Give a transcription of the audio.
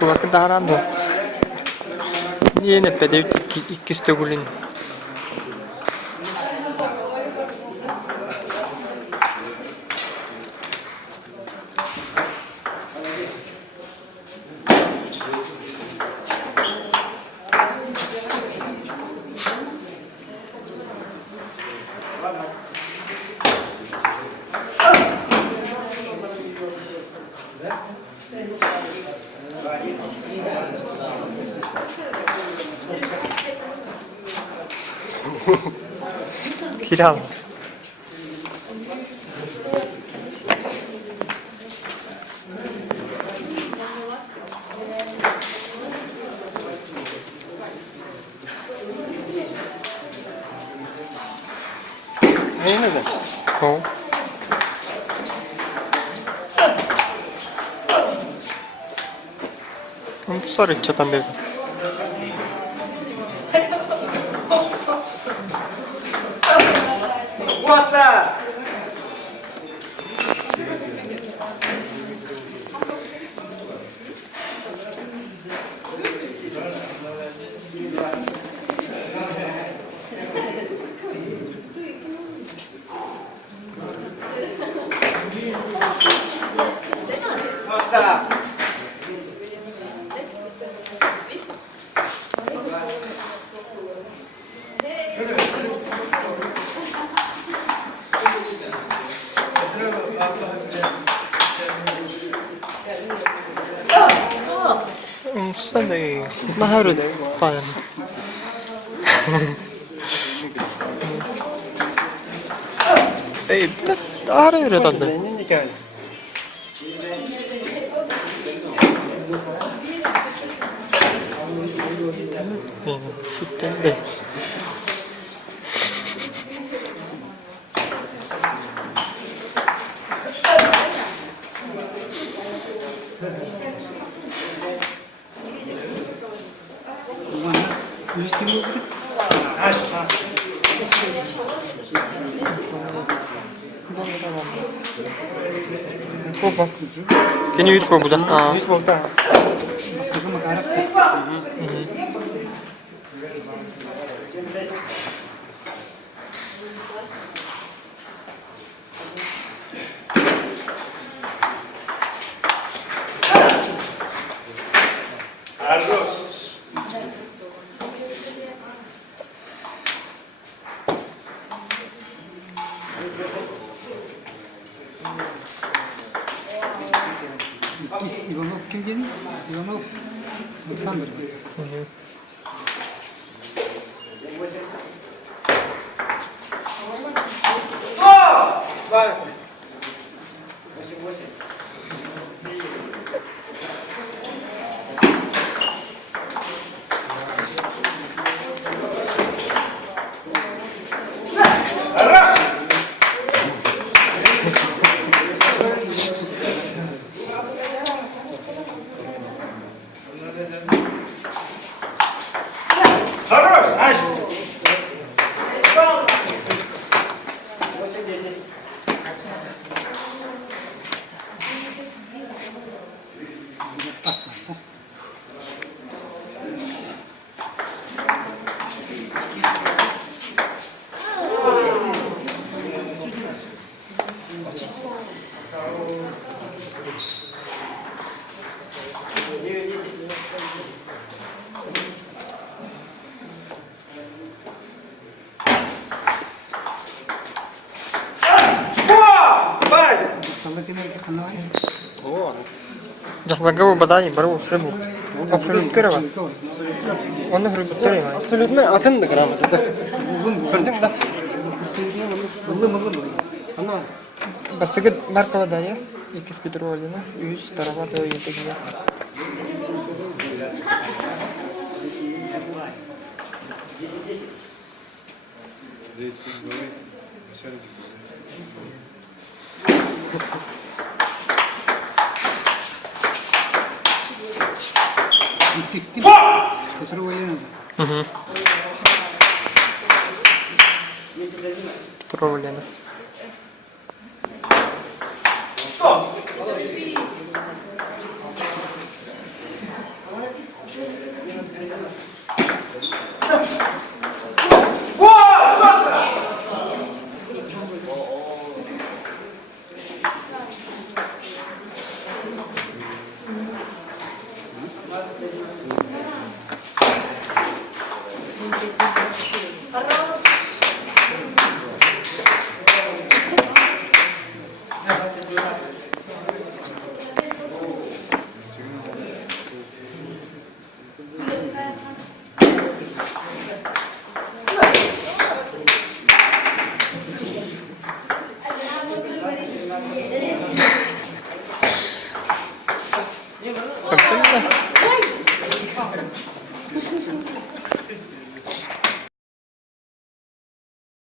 Kulakı dağırandı. Yine pede ikisi de gülün. Pilav. Ne neden? O. Onu sarı çatan dedi. Guarda! Guarda! Sunday. Maharu de fine. Hey, biraz ağrı yürüdü. Ne hikaye? Sitten de. Opa. Can you use for Buddha? Use both. Иванов kim geldi? Иванов Александр. Хорош! Аж! Jangan kau bertanya baru 1000. Absolut kira apa? Mana 1000 kira? Абсолютно атын да грамат это. Көрдүң да. Ана Бастыгы бар калада я. 2 петролина, 100 тарава да етеге. Петролина.